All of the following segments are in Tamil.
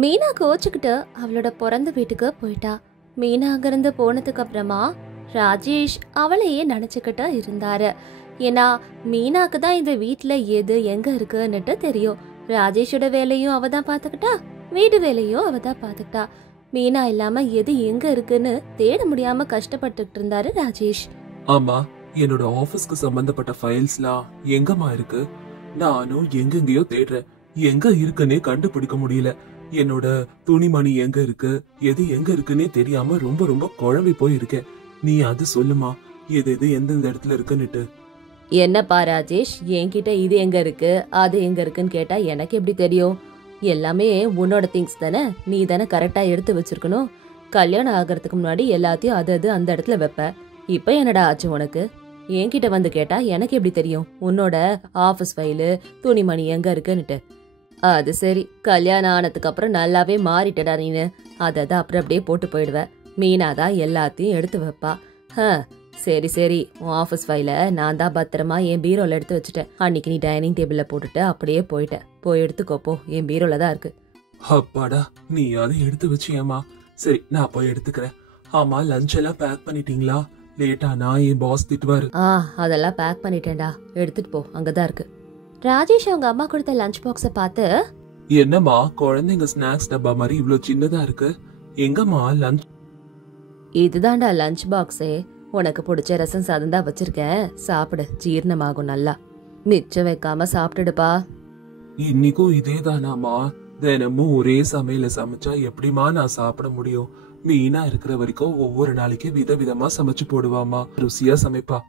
மீனா கோச்சுக்கிட்டு அவளோட பிறந்த வீட்டுக்கு போயிட்டா. மீனா அங்கிருந்து போனதுக்கு அப்புறமா ராஜேஷ் அவளையே நினைச்சுக்கிட்டு இருந்தாரு. ஏன்னா மீனாக்கு தான் இந்த வீட்டுல எது எங்க இருக்குன்னுட்டு தெரியும். ராஜேஷோட வேலையும் அவ தான் பாத்துக்கிட்டா, வீடு வேலையும் அவ தான் பாத்துக்கிட்டா. மீனா இல்லாம எது எங்க இருக்குன்னு தேட முடியாம கஷ்டப்பட்டுட்டு இருந்தாரு ராஜேஷ். ஆமா, என்னோட ஆபீஸ்க்கு சம்பந்தப்பட்ட ஃபைல்ஸ்லாம் எங்கம்மா இருக்கு? நானும் எங்கெங்கயோ தேடுறேன், எங்க இருக்குன்னே கண்டுபிடிக்க முடியல. என்னோட துணிமணி எங்க இருக்கு, எது எங்க இருக்குன்னே தெரியாம ரொம்ப ரொம்ப குழம்பி போயிருக்கேன். நீ அது சொல்லுமா, எது எது எந்தெந்த இடத்துல இருக்குன்னுட்டு. என்னப்பா ராஜேஷ், என்கிட்ட இது எங்க இருக்கு அது எங்க இருக்குன்னு கேட்டா எனக்கு எப்படி தெரியும்? எல்லாமே உன்னோட திங்ஸ் தானே, நீ தானே கரெக்டா எடுத்து வச்சிருக்கணும். கல்யாணம் ஆகிறதுக்கு முன்னாடி எல்லாத்தையும் அது அந்த இடத்துல வைப்ப. இப்ப என்னடா ஆச்சு உனக்கு? என்கிட்ட வந்து கேட்டா எனக்கு எப்படி தெரியும் உன்னோட ஆபீஸ் ஃபைலு துணிமணி எங்க இருக்குன்னுட்டு? அது சரி, கல்யாணம் ஆனதுக்கு அப்புறம் நல்லாவே மாறிட்டடா நீனு. அதான் அப்புறம் அப்படியே போட்டு போயிடுவ. மீனாதான் எல்லாத்தையும் எடுத்து வைப்பா. சரி சரி, உன் ஆபீஸ் ஃபைல நான் தான் பத்திரமா என் பீரோல எடுத்து வச்சுட்டேன். அன்னைக்கு நீ டைனிங் டேபிள்ல போட்டுட்டு அப்படியே போயிட்ட. போய் எடுத்துக்கோப்போ, என் பீரோல தான் இருக்கு. அப்பாடா, நீ அதை எடுத்து வச்சியம்மா. சரி, நான் போய் எடுத்துக்கிறேன். ஆமா, லஞ்ச் எல்லாம் பேக் பண்ணிட்டீங்களா? லேட்டா நான் என் பாஸ் திட்டுவாரு. அதெல்லாம் பேக் பண்ணிட்டேன்டா, எடுத்துட்டு போ, அங்கதான் இருக்கு. ராஜேஷ் அவங்க அம்மா கொடுத்த லஞ்ச் பாக்ஸ பார்த்து, என்னம்மா குழந்தைங்க ஸ்நாக்ஸ் டப்பா மாதிரி இவ்வளவு சின்னதா இருக்கு, எங்கம்மா லஞ்ச்? இதுதான்டா லஞ்ச் பாக்ஸே, உனக்கு பிடிச்ச ரசம் சாதம் தான் வச்சிருக்கேன், சாப்பிடு, ஜீரணமாகும் நல்லா. மிச்சம் வைக்காம சாப்பிட்டுடுப்பா. இன்னைக்கும் இதேதானாமா? தினமும் ஒரே சமையல சமைச்சா எப்படிமா நான் சாப்பிட முடியும்? மீனா இருக்கிற வரைக்கும் ஒவ்வொரு நாளைக்கு விதவிதமா சமைச்சு போடுவாமா, ருசியா சமைப்பா.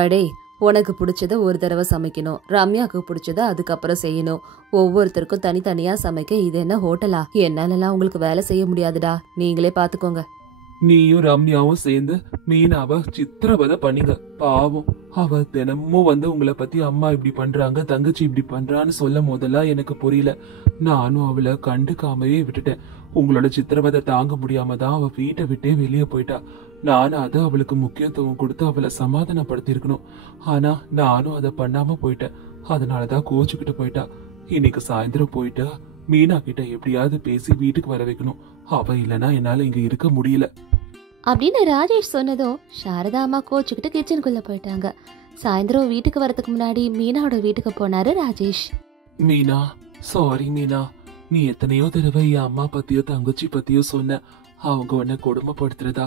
அடே, உனக்கு பிடிச்சத ஒரு தடவை சமைக்கணும், ரம்யாவுக்கு பிடிச்சத அதுக்கப்புறம் செய்யணும். ஒவ்வொருத்தருக்கும் தனித்தனியா சமைக்க இது என்ன ஹோட்டலா? என்னாலலாம் உங்களுக்கு வேலை செய்ய முடியாதுடா, நீங்களே பாத்துக்கோங்க. நீயும் ரம்யாவும் சேர்ந்து மீனாவ சித்திரவதை பண்ணீங்க. பாவம், அவ தினமும் வந்து உங்களை பத்தி அம்மா இப்படி பண்றாங்க, தங்கச்சி இப்படி பண்றான்னு சொல்ல போதெல்லாம் எனக்கு புரியல. நானும் அவளை கண்டுக்காமவே விட்டுட்டேன். உங்களோட சித்திரவதை தாங்க முடியாம தான் அவ வீட்டை விட்டே வெளியே போயிட்டா. நானும் அதை அவளுக்கு முக்கியத்துவம் கொடுத்து அவளை சமாதானப்படுத்தி இருக்கணும். ஆனா நானும் அதை பண்ணாம போயிட்டேன். அதனாலதான் கோச்சுக்கிட்டு போயிட்டா. இன்னைக்கு சாயந்தரம் போயிட்டா மீனா கிட்ட எப்படியாவது பேசி வீட்டுக்கு வர வைக்கணும். அவ இல்லனா என்னால இங்க இருக்க முடியல அப்படின்னு ராஜேஷ் சொன்னதும் சாரதா அம்மா கோச்சுக்கிட்டு கிச்சனுக்குள்ள போயிட்டாங்க. சாயந்தரம் வீட்டுக்கு வரதுக்கு முன்னாடி மீனாவோட வீட்டுக்கு போனாரு ராஜேஷ். மீனா, சாரி மீனா, நீ எத்தனையோ தடவை என் அம்மா பத்தியோ தங்கச்சி பத்தியோ சொன்ன. அவங்க உன்னை கொடுமைப்படுத்துறதா?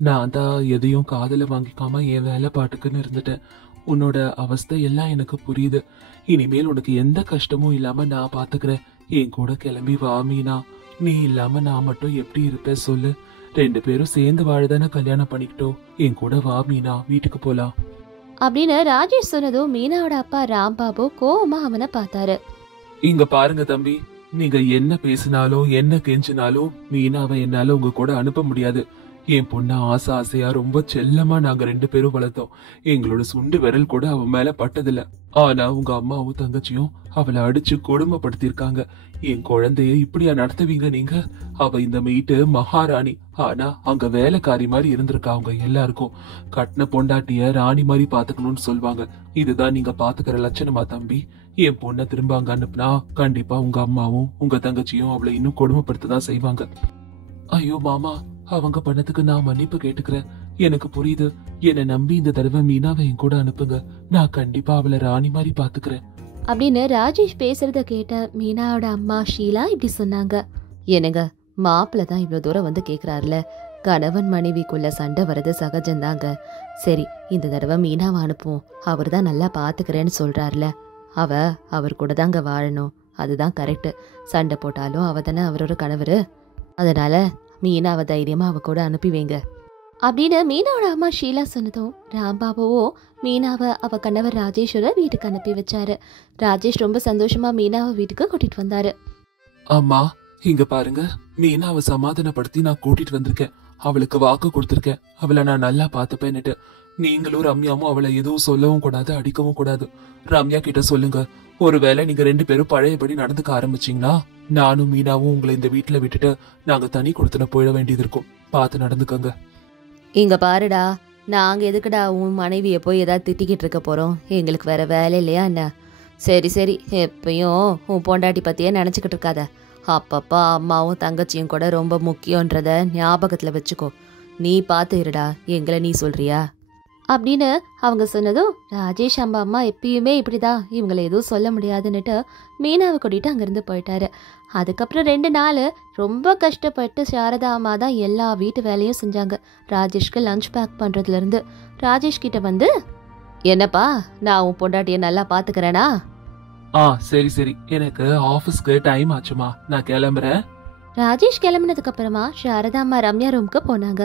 நான் தான் எதையும் காதல வாங்கிக்காம என் வேலை பாட்டுக்குன்னு இருந்துட்டேன். உன்னோட அவஸ்தை எல்லாம் எனக்கு புரியுது. இனிமேல் உனக்கு எந்த கஷ்டமும் இல்லாம நான் பாத்துக்கிறேன். என் கூட கிளம்பி வா மீனா. நீ இல்லாம நான் மட்டும் எப்படி இருப்பேன் சொல்லு? 2 பேரும் சேர்ந்து வாழதானே கல்யாணம் பண்ணிக்கிட்டோம். என் கூட வா மீனா, வீட்டுக்கு போலாம் அப்படின்னு ராஜேஷ் சொன்னதும் மீனாவோட அப்பா ராம்பாபு கோவமா அவனை பார்த்தாரு. இங்க பாருங்க தம்பி, நீங்க என்ன பேசினாலும் என்ன கெஞ்சினாலும் மீனாவை என்னால உங்க கூட அனுப்ப முடியாது. என் பொண்ண ஆசை ஆசையா ரொம்ப செல்லமா நாங்க 2 பேரும் வளர்த்தோம். எங்களோட சுண்டு விரல் கூட அவன் மேல பட்டதில்ல. ஆனா உங்க அம்மாவும் தங்கச்சியும் அவளை அடிச்சு கொடுமைப்படுத்திருக்காங்க. என் குழந்தைய இப்படியா நடத்துவீங்க நீங்க? அவ இந்த வீட்டு மகாராணி, ஆனா அங்க வேலைக்காரி மாதிரி இருந்திருக்கா. அவங்க எல்லாருக்கும் கட்டின பொண்டாட்டிய ராணி மாதிரி பாத்துக்கணும்னு சொல்லுவாங்க. இதுதான் நீங்க பாத்துக்கிற லட்சணமா தம்பி? என் பொண்ண திரும்ப அங்க அனுப்புனா கண்டிப்பா உங்க அம்மாவும் உங்க தங்கச்சியும் அவளை இன்னும் கொடுமைப்படுத்ததான் செய்வாங்க. ஐயோ மாமா, அவங்க பண்ணதுக்கு நான் மன்னிப்பு கேட்டுக்கிறேன். எனக்கு புரியுது. என்னை நம்பி இந்த தடவை மீனாவை என் கூட அனுப்புங்க. நான் கண்டிப்பா அவளை ராணி மாதிரி பாத்துக்கிறேன் அப்படின்னு ராஜேஷ் பேசுறத கேட்ட மீனாவோட அம்மா ஷீலா இப்படி சொன்னாங்க. என்னங்க, மாப்பிள்ள தான் இவ்வளவு தூரம் வந்து கேக்குறாருல, கணவன் மனைவிக்குள்ள சண்டை வர்றது சகஜம்தாங்க. சரி, இந்த தடவை மீனாவை அனுப்புவோம். அவர் தான் நல்லா பாத்துக்கிறேன்னு சொல்றாருல, அவர் கூட தாங்க வாழணும். அதுதான் கரெக்ட். சண்டை போட்டாலும் அவ தானே அவரோட கணவரு. அதனால மீனாவை தைரியமா அவ கூட அனுப்பி வைங்க அப்படின்னு மீனாவோட அம்மா ஷீலா சொன்னதும் ராம்பாபுவோ மீனாவை அவ கணவர் ராஜேஷோட வீட்டுக்கு அனுப்பி வச்சாரு. ராஜேஷ் ரொம்ப சந்தோஷமா மீனாவை வீட்டுக்கு கூட்டிட்டு வந்தாரு. அம்மா, இங்க பாருங்க, மீனாவை சமாதானப்படுத்தி நான் கூட்டிட்டு வந்திருக்கேன். அவளுக்கு வாக்கு கொடுத்திருக்கேன், அவளை நான் நல்லா பாத்துப்பேன்னுட்டு. நீங்களும் ரம்யாவும் அவளை எதுவும் சொல்லவும் கூடாது, அடிக்கவும் கூடாது. ரம்யா கிட்ட சொல்லுங்க, ஒருவேளை நீங்க 2 பேரும் பழையபடி நடந்துக்க ஆரம்பிச்சீங்கன்னா நானும் மீனாவும் உங்களை இந்த வீட்டுல விட்டுட்டு நாங்க தனி கொடுத்துன போயிட வேண்டியது இருக்கும். பார்த்து நடந்துக்கங்க. இங்க பாருடா, நாங்க எதுக்குடா உன் மனைவிய போய் ஏதாவது திட்டிக்கிட்டு இருக்க போறோம்? எங்களுக்கு வேற வேலை இல்லையா என்ன? சரி சரி, எப்பயும் உன் பொண்டாட்டி பத்தியே நினைச்சுக்கிட்டு இருக்காத. அப்பப்பா அம்மாவும் தங்கச்சியும் கூட ரொம்ப முக்கியன்றத ஞாபகத்துல வச்சுக்கோ. நீ பார்த்து இருடா, எங்களை நீ சொல்றியா அப்படின்னு அவங்க சொன்னதும் ராஜேஷ் அம்மா எப்பயுமே இப்படிதான், இவங்களை எதுவும் சொல்ல முடியாதுன்னுட்டு மீனாவை கூட்டிட்டு அங்கிருந்து போயிட்டாரு. அதுக்கப்புறம் 2 நாள் ரொம்ப கஷ்டப்பட்டு சாரதா அம்மா தான் எல்லா வீட்டு வேலையும் செஞ்சாங்க. ராஜேஷ்க்கு லஞ்ச் பேக் பண்றதுல இருந்து. ராஜேஷ் கிட்ட வந்து, என்னப்பா நான் உன் பொண்டாட்டிய நல்லா பாத்துக்கிறேனா? சரி சரி, எனக்கு ஆபீஸ்க்கு டைம் ஆச்சுமா, நான் கிளம்புறேன். ராஜேஷ் கிளம்பினதுக்கு அப்புறமா சாரதா அம்மா ரம்யா ரூமுக்கு போனாங்க.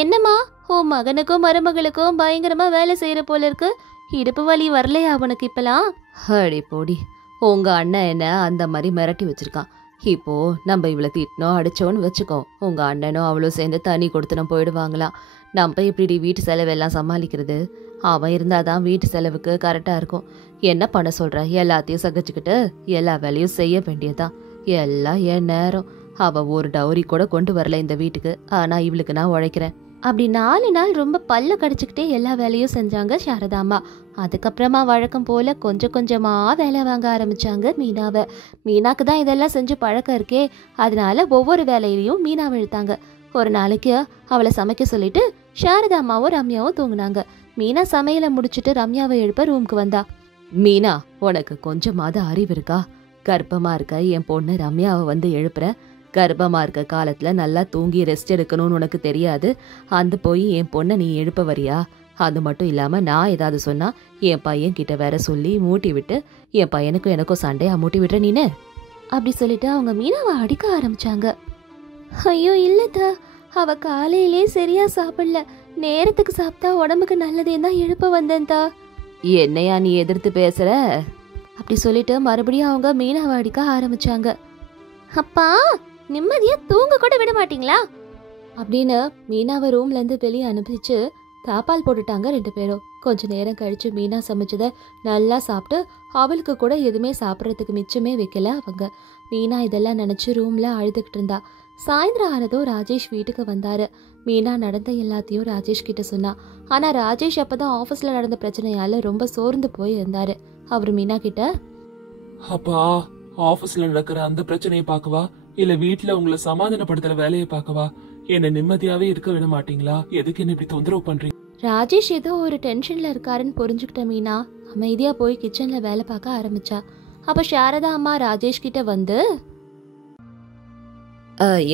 என்னம்மா, உன் மகனுக்கும் மருமகளுக்கும் பயங்கரமா வேலை செய்யற போல இருக்கு. இடுப்பு வலி வரலையா அவனுக்கு இப்பெல்லாம்? அடி போடி, உங்க அண்ணன் என்ன அந்த மாதிரி மிரட்டி வச்சிருக்கான். இப்போ நம்ம இவ்வளவு திட்டினோம் அடிச்சோன்னு வச்சுக்கோ, உங்க அண்ணனும் அவ்வளவு சேர்ந்து தண்ணி கொடுத்துனோம் போயிடுவாங்களாம். நம்ம இப்படி வீட்டு செலவெல்லாம் சமாளிக்கிறது? அவன் இருந்தாதான் வீட்டு செலவுக்கு கரெக்டா இருக்கும். என்ன பண்ண சொல்ற? எல்லாத்தையும் சகிச்சுக்கிட்டு எல்லா வேலையும் செய்ய வேண்டியதான். எல்லாம் என் நேரம். அவ ஒரு டவுரி கூட கொண்டு வரல இந்த வீட்டுக்கு, ஆனா இவளுக்கு நான் உழைக்கிறேன். அப்படி 4 நாள் ரொம்ப பல்ல கடிச்சுக்கிட்டே எல்லா வேலையும் செஞ்சாங்க சாரதாம்மா. அதுக்கப்புறமா வழக்கம் போல கொஞ்சம் கொஞ்சமா வேலை வாங்க ஆரம்பிச்சாங்க மீனாவை. மீனாக்கு தான் இதெல்லாம் செஞ்சு பழக்கம் இருக்கே, அதனால ஒவ்வொரு வேலையிலையும் மீனாவை இழுத்தாங்க. ஒரு நாளைக்கு அவளை சமைக்க சொல்லிட்டு சாரதாம்மாவும் ரம்யாவும் தூங்குனாங்க. மீனா சமையலை முடிச்சுட்டு ரம்யாவை எழுப்ப ரூமுக்கு வந்தா. மீனா, உனக்கு கொஞ்சமாவது அறிவு இருக்கா? கர்ப்பமா இருக்க என் பொண்ணு ரம்யாவை வந்து எழுப்புற. கர்ப்பமா இருக்க காலத்துல நல்லா தூங்கி ரெஸ்ட் எடுக்கணும்னு உனக்கு தெரியாது. அந்த போய் என் பொண்ணை நீ எழுப்ப வரியா? அது மட்டும் இல்லாம நான் ஏதாவது சொன்னா என் பையன் கிட்ட வேற சொல்லி மூட்டி விட்டு என் பையனுக்கும் எனக்கும் சண்டையா மூட்டி விட்டுற நீனு அப்படி சொல்லிட்டு அவங்க மீனாவை அடிக்க ஆரம்பிச்சாங்க. ஐயோ இல்லத்த, அவ காலையிலே சரியா சாப்பிடல. நேரத்துக்கு சாப்பிட்டா உடம்புக்கு நல்லதே தான் எழுப்ப வந்தேன்தா. என்னையா நீ எதிர்த்து பேசுற? அப்படி சொல்லிட்டு மறுபடியும் அவங்க மீனாவை அடிக்க ஆரம்பிச்சாங்க. அப்பா, நிம்மதியா தூங்க கூட விட மாட்டீங்களா அப்படின்னு மீனாவை ரூம்ல இருந்து வெளியே அனுப்பிச்சு தாப்பால் போட்டுட்டாங்க 2 பேரும். கொஞ்ச நேரம் கழிச்சு மீனா சமைச்சத நல்லா சாப்பிட்டு அவளுக்கு கூட எதுவுமே சாப்பிட்றதுக்கு மிச்சமே வைக்கல அவங்க. மீனா இதெல்லாம் நினைச்சு ரூம்ல அழுதுகிட்டு இருந்தா. சாயந்தரம் ஆனதும் ராஜேஷ் வீட்டுக்கு வந்தாரு. மீனா நடந்த எல்லாத்தையும் ராஜேஷ் கிட்ட சொன்னா. ஆனா ராஜேஷ் அப்பதான் ஆபீஸ்ல நடந்த பிரச்சனையால ரொம்ப சோர்ந்து போய் இருந்தாரு. அவரு மீனா கிட்ட, அப்பா, ஆபீஸ்ல நடக்கிற அந்த பிரச்சனையை பாக்கவா, இல்ல வீட்டுல உங்களை சமாதானப்படுத்துற வேலையை பாக்கவா? என்ன நிம்மதியாவே இருக்க விட மாட்டீங்களா? எதுக்கு என்ன இப்படி தொந்தரவு பண்றீங்க? ராஜேஷ் ஏதோ ஒரு டென்ஷன்ல இருக்காருன்னு புரிஞ்சுக்கிட்ட மீனா அமைதியா போய் கிச்சன்ல வேலை பார்க்க ஆரம்பிச்சா. அப்ப சாரதா அம்மா ராஜேஷ் கிட்ட வந்து,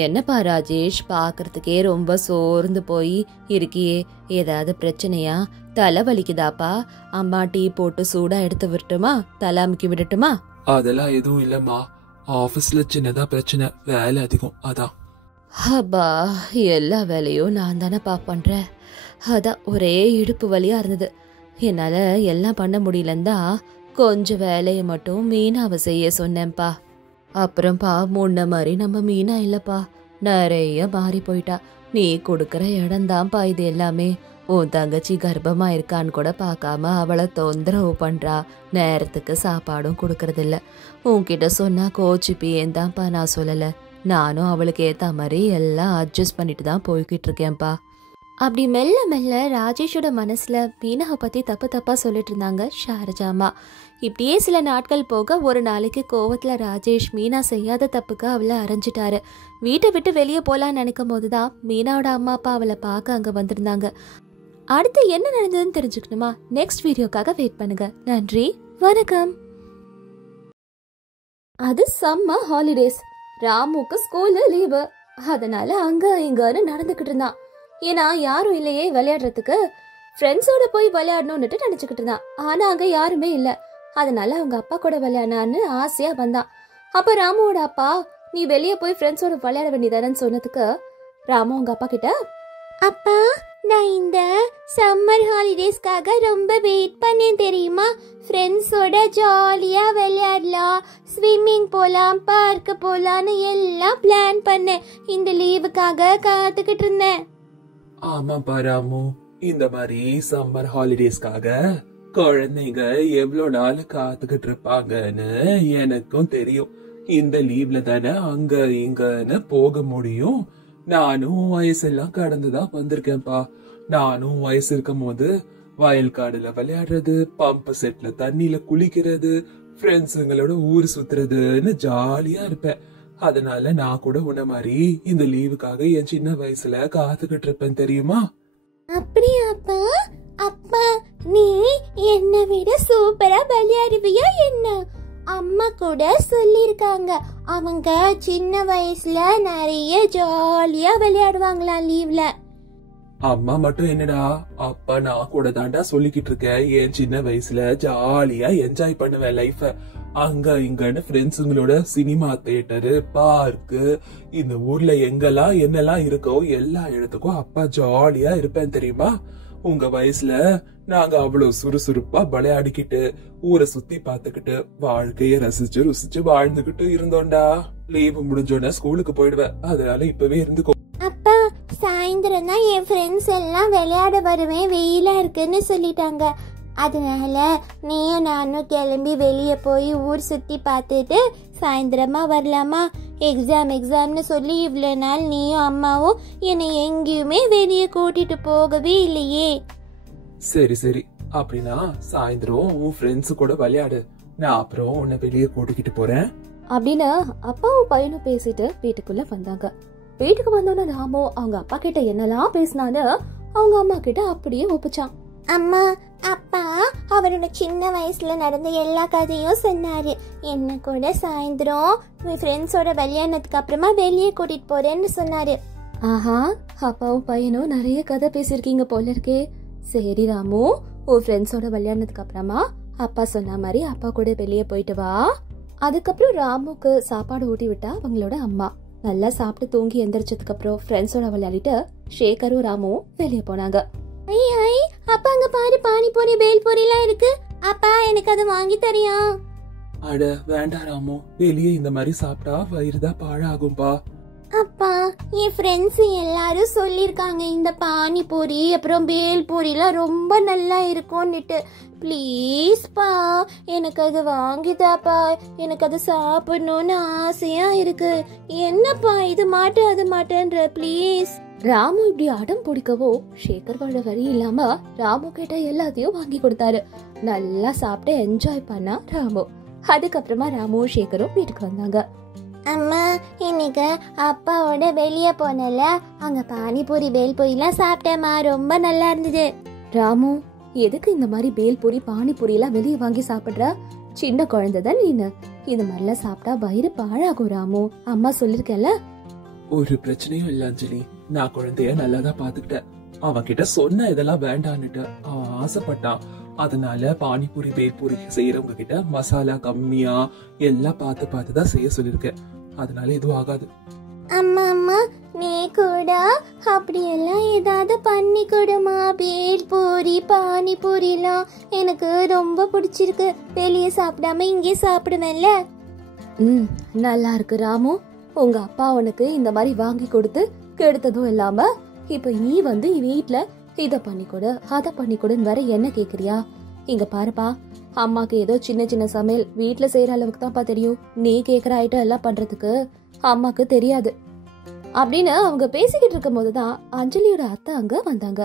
என்னப்பா ராஜேஷ், பாக்குறதுக்கே ரொம்ப சோர்ந்து போய் இருக்கியே, ஏதாவது பிரச்சனையா? தலை வலிக்குதாப்பா? அம்மா டீ போட்டு சூடா எடுத்து விட்டுமா, தலை அமுக்கி விடட்டுமா? அதெல்லாம் எதுவும் இல்லம்மா, ஆபீஸ்ல சின்னதா பிரச்சனை, வேலை அதிகம், அதான். அப்பா, எல்லா வேலையும் நான் தானேப்பா பண்றேன். அதான் ஒரே இடுப்பு வலியா இருந்தது. என்னால எல்லாம் பண்ண முடியலந்தா கொஞ்சம் வேலையை மட்டும் மீனாவை செய்ய சொன்னேன்ப்பா. அப்புறம்ப்பா, முன்ன மாதிரி நம்ம மீனா இல்லப்பா, நிறைய மாறி போயிட்டா. நீ கொடுக்கற இடம்தான்ப்பா இது எல்லாமே. உன் தங்கச்சி கர்ப்பமா இருக்கான்னு கூட பார்க்காம அவளை தொந்தரவு பண்றா. நேரத்துக்கு சாப்பாடும் கொடுக்கறதில்ல. உன்கிட்ட சொன்னா கோச்சிப்பியேன் தான்ப்பா நான் சொல்லல. நானும் அவளுக்கு ஏத்த மாதிரி எல்லாம் அட்ஜஸ்ட் பண்ணிட்டு தான் போய்கிட்டு இருக்கேன்ப்பா. அப்படி மெல்ல மெல்ல ராஜேஷோட மனசுல மீனாவை பத்தி தப்பு தப்பா சொல்லிட்டு இருந்தாங்க சாரஜாமா. இப்படியே சில நாட்கள் போக ஒரு நாளைக்கு கோவத்துல ராஜேஷ் மீனா செய்யாத தப்புக்கு அவளை அரைஞ்சிட்டாரு. வீட்டை விட்டு வெளியே போலான்னு நினைக்கும் போதுதான் மீனாவோட அம்மா அப்பா அவளை பார்க்க அங்க வந்திருந்தாங்க. அடுத்து என்ன நடந்ததுன்னு தெரிஞ்சுக்கணுமா? நெக்ஸ்ட் வீடியோக்காக வெயிட் பண்ணுங்க. நன்றி, வணக்கம். அது சம்மர் ஹாலிடேஸ். ராமுக்கு ஸ்கூல்ல லீவு. அதனால அங்க இங்கன்னு நடந்துகிட்டு இருந்தான். ஏன்னா யாரும் இல்லையே விளையாடுறதுக்கு. ஃப்ரெண்ட்ஸோட போய் விளையாடணும்னுட்டு நினைச்சுக்கிட்டு இருந்தான். ஆனா அங்க யாருமே இல்ல. அதனால அவங்க அப்பா கூட விளையாடனான்னு ஆசையா வந்தான். அப்ப ராமுவோட அப்பா, நீ வெளியே போய் ஃப்ரெண்ட்ஸோட விளையாட வேண்டியதானு சொன்னதுக்கு ராமு அவங்க அப்பா கிட்ட, அப்பா, நான் இந்த சம்மர் ஹாலிடேஸ்க்காக ரொம்ப வெயிட் பண்ணேன் தெரியுமா? ஃப்ரெண்ட்ஸோட ஜாலியா விளையாடலாம், ஸ்விம்மிங் போலாம், பார்க்க போலான்னு எல்லாம் பிளான் பண்ணேன். இந்த லீவுக்காக காத்துக்கிட்டு இருந்தேன். ஆமாப்பா ராமு, இந்த மாதிரி சம்மர் ஹாலிடேஸ்க்காக குழந்தைங்க எவ்வளவு நாள் காத்துக்கிட்டு இருப்பாங்கன்னு எனக்கும் தெரியும். இந்த லீவ்ல தானே அங்க இங்கன்னு போக முடியும். நானும் வயசெல்லாம் கடந்துதான் வந்திருக்கேன்ப்பா. நானும் வயசு இருக்கும் போது வயல்காடுல விளையாடுறது, பம்பு செட்ல தண்ணியில குளிக்கிறது, ஃப்ரெண்ட்ஸுங்களோட ஊர் சுத்துறதுன்னு ஜாலியா இருப்பேன். அதனால நான் கூட உன்ன மாதிரி இந்த லீவுக்காக என் சின்ன வயசுல காத்துக்கிட்டு இருப்பேன் தெரியுமா? அப்படியாப்பா? அப்பா நீ என்னை விட சூப்பரா விளையாடுவியா என்ன? அம்மா கூட சொல்லிருக்காங்க அவங்க சின்ன வயசுல நிறைய ஜாலியா விளையாடுவாங்களாம் லீவ்ல. அம்மா மட்டும் என்னடா, அப்பா நான் கூட தாண்டா சொல்லிக்கிட்டு இருக்கேன். என் சின்ன வயசுல ஜாலியா என்ஜாய் பண்ணுவேன் லைஃப. அங்க இங்கன்னு ஃப்ரெண்ட்ஸுங்களோட சினிமா தியேட்டரு, பார்க்கு, இந்த ஊர்ல எங்கெல்லாம் என்னெல்லாம் இருக்கோ எல்லா இடத்துக்கும் அப்பா ஜாலியா இருப்பேன் தெரியுமா? உங்க வயசுல நாங்க அவ்வளவு சுறுசுறுப்பா விளையாடிக்கிட்டு ஊரை சுத்தி பாத்துக்கிட்டு வாழ்க்கைய ரசிச்சு ருசிச்சு வாழ்ந்துகிட்டு இருந்தோம்டா. லீவு முடிஞ்சோட ஸ்கூலுக்கு போயிடுவேன். அதனால இப்பவே இருந்துக்கோ. அப்பா சாயந்தரம் தான் என் ஃப்ரெண்ட்ஸ் எல்லாம் விளையாட வருவேன், வெயிலா இருக்குன்னு சொல்லிட்டாங்க. அதனால நீயும் நானும் கிளம்பி வெளியே போய் ஊர் சுத்தி பார்த்துட்டு சாயந்தரமா வரலாமா? எக்ஸாம்னு சொல்லி இவ்வளோ நாள் நீயும் அம்மாவும் என்னை எங்கேயுமே வெளியே கூட்டிட்டு போகவே இல்லையே. சரி சரி, அப்படின்னா சாயந்தரம் உன் ஃப்ரெண்ட்ஸ் கூட விளையாடு. நான் அப்புறம் உன்னை வெளியே கூட்டிக்கிட்டு போறேன் அப்படின்னு அப்பாவும் பையனும் பேசிட்டு வீட்டுக்குள்ள வந்தாங்க. வீட்டுக்கு வந்தோன்னு ராமு அவங்க அப்பா கிட்ட என்னெல்லாம் பேசினான்னு அவங்க அம்மா கிட்ட அப்படியே ஒப்பிச்சான். அம்மா அப்பா அவரோட சின்ன வயசுல நடந்த எல்லா கதையும் சொன்னாரு. என்ன கூட சாயந்தரம் ஃப்ரெண்ட்ஸோட விளையாடுனதுக்கு அப்புறமா வெளியே கூட்டிட்டு போறேன்னு சொன்னாரு. ஆஹா, அப்பாவும் பையனும் நிறைய கதை பேசிருக்கீங்க போல இருக்கே. சரி ராமு, உன் ஃப்ரெண்ட்ஸோட விளையாடுனதுக்கு அப்புறமா அப்பா சொன்ன மாதிரி அப்பா கூட வெளியே போயிட்டு வா. அதுக்கப்புறம் ராமுக்கு சாப்பாடு ஊட்டி விட்டா அவங்களோட அம்மா. நல்லா சாப்பிட்டு தூங்கி எந்திரிச்சதுக்கு அப்புறம் ஃப்ரெண்ட்ஸோட விளையாடிட்டு ஷேகரும் ராமுவும் வெளியே போனாங்க. ஐ அப்பா அங்க பாரு, பானிபூரி பேல்பூரி எல்லாம் இருக்கு. அப்பா எனக்கு அதை வாங்கி தரியா? அட வேண்டாம் ராமு, வெளியே இந்த மாதிரி சாப்பிட்டா வயிறுதான் பாழாகும்பா. அப்பா என் ஃப்ரெண்ட்ஸ் எல்லாரும் சொல்லிருக்காங்க இந்த பானிபூரி அப்புறம் பேல்பூரி எல்லாம் ரொம்ப நல்லா இருக்கும்னுட்டு. ப்ளீஸ் பா எனக்கு அது வாங்கிதாப்பா, எனக்கு அது சாப்பிடணும்னு ஆசையா இருக்கு. என்னப்பா இது மாட்டு அது மாட்டேன்ற, ப்ளீஸ். ராமு இப்படி அடம் பிடிக்கவோ ஷேகர் வாழ வழி இல்லாம ராமு கேட்ட எல்லாத்தையும் வாங்கி கொடுத்தாரு. நல்லா சாப்பிட்டு என்ஜாய் பண்ணா ராமு. அதுக்கப்புறமா ராமு ஷேகரும் வீட்டுக்கு வந்தாங்க. அம்மா இன்னைக்கு அப்பாவோட வெளியே போனல, அங்க பானிபூரி பேல்பூரி எல்லாம் சாப்பிட்டேம்மா, ரொம்ப நல்லா இருந்தது. ராமு, எதுக்கு இந்த மாதிரி பேல்பூரி பானிபூரி எல்லாம் வெளியே வாங்கி சாப்பிடுற? சின்ன குழந்தைதான் நீனு. இந்த மாதிரிலாம் சாப்பிட்டா வயிறு பாழாகும் ராமு, அம்மா சொல்லிருக்கேன்ல. ஒரு பிரச்சனையும் இல்ல அஞ்சலி, நான் குழந்தைய நல்லாதான் பாத்துக்கிட்டேன். அவன் கிட்ட சொன்ன இதெல்லாம் வேண்டான்னுட்டு அவன் ஆசைப்பட்டான். அதனால பானிபூரி பேல்பூரி செய்யறவங்க கிட்ட மசாலா கம்மியா எல்லாம் பார்த்துதான் செய்ய சொல்லிருக்கேன். அதனால எதுவும் ஆகாது. அம்மா அம்மா நீ கூட அப்படியெல்லாம் ஏதாவது பண்ணி கொடுமா. பேல்பூரி பானிபூரி எல்லாம் எனக்கு ரொம்ப பிடிச்சிருக்கு. வெளியே சாப்பிடாம இங்கே சாப்பிடுவேன்ல. நல்லா இருக்கு ராமு. உங்க அப்பா உனக்கு இந்த மாதிரி வாங்கி கொடுத்து கெடுத்ததும் இல்லாம இப்ப நீ வந்து வீட்டுல இத பண்ணி கொடு அத பண்ணி கொடுன்னு வேற என்ன கேக்குறியா? இங்க பாருப்பா, அம்மாக்கு ஏதோ சின்ன சின்ன சமையல் வீட்டுல செய்யற அளவுக்கு தான்ப்பா தெரியும். நீ கேக்குற ஐட்டம் எல்லாம் பண்றதுக்கு அம்மாக்கு தெரியாது அப்படின்னு அவங்க பேசிக்கிட்டு இருக்கும் போதுதான் அஞ்சலியோட அத்தை அங்க வந்தாங்க.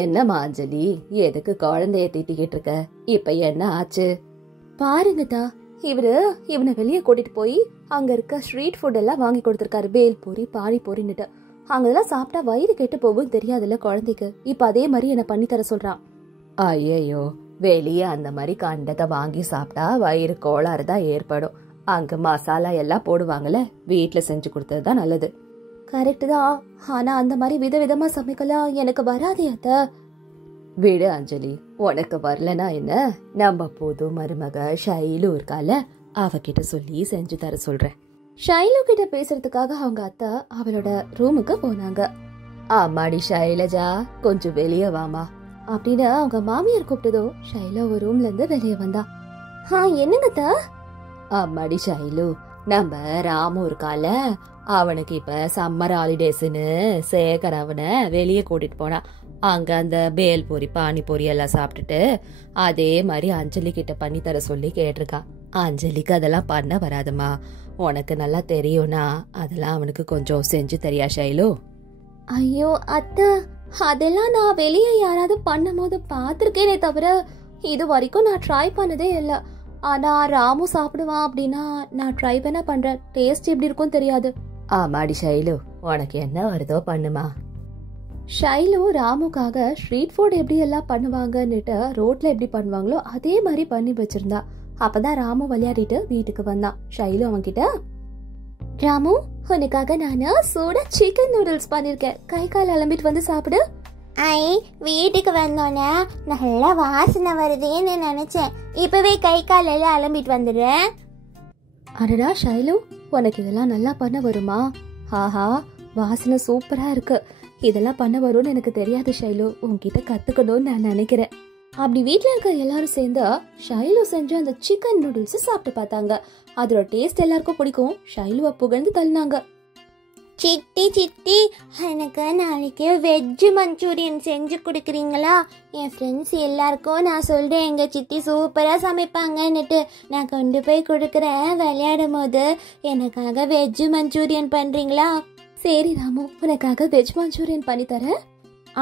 என்னம்மா அஞ்சலி, எதுக்கு குழந்தைய திட்டிக்கிட்டு இருக்க? இப்ப என்ன ஆச்சு? பாருங்கதா, இவனை வெளியே கூட்டிட்டு போய் அங்க இருக்க ஸ்ட்ரீட் ஃபுட் எல்லாம் வாங்கி கொடுத்திருக்காரு. பேல்பூரி பானிபூரின்னுட்டு. அங்கெல்லாம் சாப்பிட்டா வயிறு கெட்டு போகும் தெரியாதுல்ல குழந்தைக்கு. இப்ப அதே மாதிரி என்ன பண்ணி தர சொல்றான். ஐயோ, வெளியே அந்த மாதிரி கண்டதை வாங்கி சாப்பிட்டா வயிறு கோளாறு தான் ஏற்படும். அங்க மசாலா எல்லாம் போடுவாங்கல்ல, வீட்டுல செஞ்சு கொடுத்ததுதான் நல்லது. கரெக்ட் தான், ஆனா அந்த மாதிரி விதவிதமா சமைக்கலாம் எனக்கு வராதே அத்த. விடு அஞ்சலி, உனக்கு வரலனா என்ன, நம்ம புது மருமக ஷைலு இருக்கால, அவகிட்ட சொல்லி செஞ்சு தர சொல்றேன். ஷைலு கிட்ட பேசுறதுக்காக அவங்க அத்தை அவளோட ரூமுக்கு போனாங்க. ஆமாடி ஷைலஜா, கொஞ்சம் வெளியே வாமா அப்படின்னு அவங்க மாமியார் கூப்பிட்டதோ ஷைலா ஒரு ரூம்ல இருந்து வெளியே வந்தா. என்னங்கத்த? ஆமாடி ஷைலு, நம்ம ராமு இருக்கால, அவனுக்கு இப்ப சம்மர் ஹாலிடேஸ்ன்னு சேகர் அவனை வெளியே கூட்டிட்டு போனா. அங்க அந்த பேல்பூரி பானிபூரி எல்லாம் சாப்பிட்டுட்டு அதே மாதிரி அஞ்சலி கிட்ட பண்ணி தர சொல்லி கேட்டிருக்கான். அஞ்சலிக்கு அதெல்லாம் பண்ண வராதுமா, உனக்கு நல்லா தெரியும்னா அதெல்லாம் அவனுக்கு கொஞ்சம் செஞ்சு தரியா ஷைலு? ஐயோ அத்தை, அதெல்லாம் நான் வெளியே யாராவது பண்ணும் போது பாத்திருக்கேனே தவிர இது வரைக்கும் நான் ட்ரை பண்ணதே இல்ல. ஆனா ராமு சாப்பிடுவான் அப்படின்னா நான் ட்ரை பண்ண பண்றேன். டேஸ்ட் எப்படி இருக்கும் தெரியாது. ஆமாடி ஷைலு, உனக்கு என்ன வருதோ பண்ணுமா. ஷைலு ராமுக்காக ஸ்ட்ரீட் ஃபுட் எப்படி எல்லாம் பண்ணுவாங்கன்னுட்டு ரோட்ல எப்படி பண்ணுவாங்களோ அதே மாதிரி பண்ணி வச்சிருந்தா. அப்பதான் ராமு விளையாடிட்டு வீட்டுக்கு வந்தான். ஷைலு அவன்கிட்ட, ராமு உனக்காக நானு சூட சிக்கன் நூடுல்ஸ் பண்ணிருக்கேன், கை கால் அலம்பிட்டு வந்து சாப்பிடு. ஐ, வீட்டுக்கு வந்தோன்னே நல்லா வாசனை வருதுன்னு நினைச்சேன். இப்பவே கை கால் எல்லாம் அலம்பிட்டு வந்துடுறேன். அடடா ஷைலு, உனக்கு இதெல்லாம் நல்லா பண்ண வருமா? ஆஹா, வாசனை சூப்பரா இருக்கு. இதெல்லாம் பண்ண வரும்னு எனக்கு தெரியாது ஷைலு, உன்கிட்ட கத்துக்கணும்னு நான் நினைக்கிறேன். அப்படி வீட்டுல இருக்க எல்லாரும் சேர்ந்து ஷைலு செஞ்ச அந்த சிக்கன் நூடுல்ஸ் சாப்பிட்டு பார்த்தாங்க. அதோட டேஸ்ட் எல்லாருக்கும் பிடிக்கும். ஷைலுவை புகழ்ந்து தள்ளினாங்க. சித்தி சித்தி, எனக்கு நாளைக்கு வெஜ் மஞ்சூரியன் செஞ்சு கொடுக்குறீங்களா? என் ஃப்ரெண்ட்ஸ் எல்லாருக்கும் நான் சொல்றேன் எங்க சித்தி சூப்பரா சமைப்பாங்கன்னுட்டு. நான் கொண்டு போய் கொடுக்குறேன். விளையாடும் போது எனக்காக வெஜ் மஞ்சூரியன் பண்றீங்களா? சரி ராமு, உனக்காக வெஜ் மஞ்சூரியன் பண்ணி தரேன்.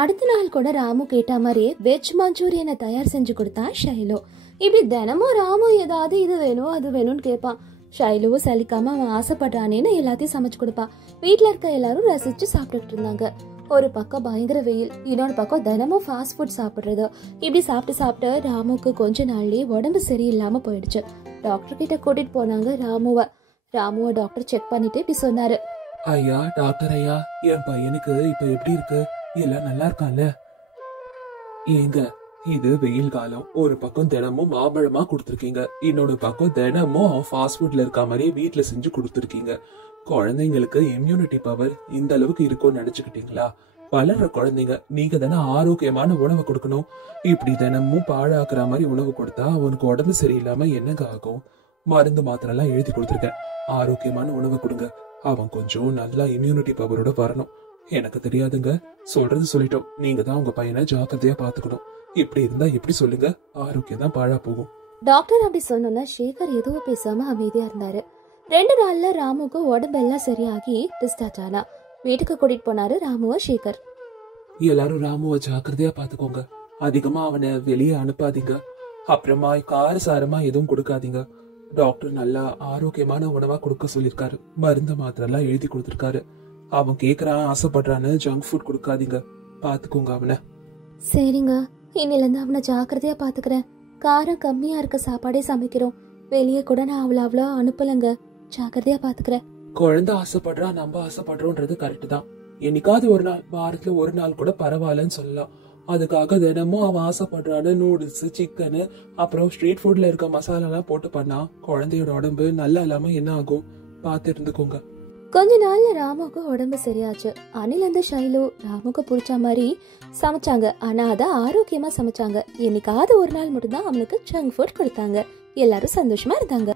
அடுத்த நாள் கூட ராமு கேட்ட மாதிரியே வெஜ் மஞ்சூரியனை தயார் செஞ்சு கொடுத்தான் ஷைலு. இப்படி தினமும் ராமு ஏதாவது இது வேணும் அது வேணும்னு கேட்பான். ஷைலுவும் சலிக்காம அவன் ஆசைப்படுறானேன்னு எல்லாத்தையும் சமைச்சு கொடுப்பான். வீட்டுல இருக்க எல்லாரும் ரசிச்சு சாப்பிட்டுட்டு இருந்தாங்க. ஒரு பக்கம் பயங்கர வெயில், இன்னொரு பக்கம் தினமும் ஃபாஸ்ட் ஃபுட் சாப்பிடுறது. இப்படி சாப்பிட்டு சாப்பிட்டு ராமுக்கு கொஞ்ச நாள்லயே உடம்பு சரியில்லாம போயிடுச்சு. டாக்டர் கிட்ட கூட்டிட்டு போனாங்க ராமுவை டாக்டர் செக் பண்ணிட்டு இப்படி சொன்னாரு, ஐயா டாக்டர் ஐயா, என் பையனுக்கு இப்ப எப்படி இருக்கு? எல்லாம் நல்லா இருக்கான்ல? ஏங்க, இது வெயில் காலம். ஒரு பக்கம் தினமும் மாம்பழமா கொடுத்துருக்கீங்க, இன்னொரு பக்கம் தினமும் ஃபாஸ்ட் ஃபுட்ல இருக்க மாதிரி வீட்டுல செஞ்சு கொடுத்துருக்கீங்க. குழந்தைங்களுக்கு இம்யூனிட்டி பவர் இந்த அளவுக்கு இருக்கும்னு நினைச்சுக்கிட்டீங்களா? வளர்ற குழந்தைங்க, நீங்க தானே ஆரோக்கியமான உணவு கொடுக்கணும். இப்படி தினமும் பாழாக்குற மாதிரி உணவு கொடுத்தா அவனுக்கு உடம்பு சரியில்லாம என்னங்க ஆகும்? மருந்து மாத்திரை எல்லாம் எழுதி கொடுத்துருக்கேன். ஆரோக்கியமான உணவு கொடுங்க, அவன் கொஞ்சம் நல்லா இம்யூனிட்டி பவரோட வரணும். எனக்கு தெரியாதுங்க, சொல்றது சொல்லிட்டோம். நீங்க தான் உங்க பையனை ஜாக்கிரதையா பாத்துக்கணும். இப்படி இருந்தா எப்படி சொல்லுங்க? ஆரோக்கியம் தான் பாழா போகும். டாக்டர் அப்படி சொன்னோன்னா சேகர் எதுவும் பேசாம அமைதியா இருந்தாரு. 2 நாள்ல ராமுக்கு உடம்பு எல்லாம் சரியாகி டிஸ்சார்ஜ் ஆனா. வீட்டுக்கு கூட்டிட்டு போனாரு ராமுவ சேகர். எல்லாரும் ராமுவை ஜாக்கிரதையா பாத்துக்கோங்க. அதிகமா அவனை வெளியே அனுப்பாதீங்க. அப்புறமா காரசாரமா எதுவும் கொடுக்காதீங்க. டாக்டர் நல்லா ஆரோக்கியமான உணவா கொடுக்க சொல்லிருக்காரு. மருந்து மாத்திரை எல்லாம் எழுதி கொடுத்திருக்காரு. அவன் கேக்குறான், ஆசைப்படுறான்னு ஜங்க் ஃபுட் கொடுக்காதீங்க. பாத்துக்கோங்க அவனை. சரிங்க, இன்னில இருந்து அவனை ஜாக்கிரதையா பாத்துக்கிறேன். காரம் கம்மியா இருக்க சாப்பாடே சமைக்கிறோம். வெளியே கூட நான் அவ்வளோ அனுப்பலங்க. ஜாக்கிரதையா பாத்துக்கிறேன். குழந்தை ஆசைப்படுறா, நம்ம ஆசைப்படுறோன்றது கரெக்ட் தான். என்னைக்காவது ஒரு நாள், வாரத்துல ஒரு நாள் கூட பரவாயில்லன்னு சொல்லலாம். அதுக்காக தினமும் அவன் ஆசைப்படுறான்னு நூடுல்ஸ், சிக்கனு, அப்புறம் ஸ்ட்ரீட் ஃபுட்ல இருக்க மசாலா எல்லாம் போட்டு பண்ணா குழந்தையோட உடம்பு நல்லா இல்லாம என்ன ஆகும்? பாத்து இருந்துக்கோங்க. கொஞ்ச நாள்ல ராமுக்கு உடம்பு சரியாச்சு. அனிலிருந்து ஷைலு ராமுக்கு பிடிச்ச மாதிரி சமைச்சாங்க. ஆனா அத ஆரோக்கியமா சமைச்சாங்க. என்னைக்காவது ஒரு நாள் மட்டும்தான் அவனுக்கு ஜங்க் ஃபுட் கொடுத்தாங்க. எல்லாரும் சந்தோஷமா இருந்தாங்க.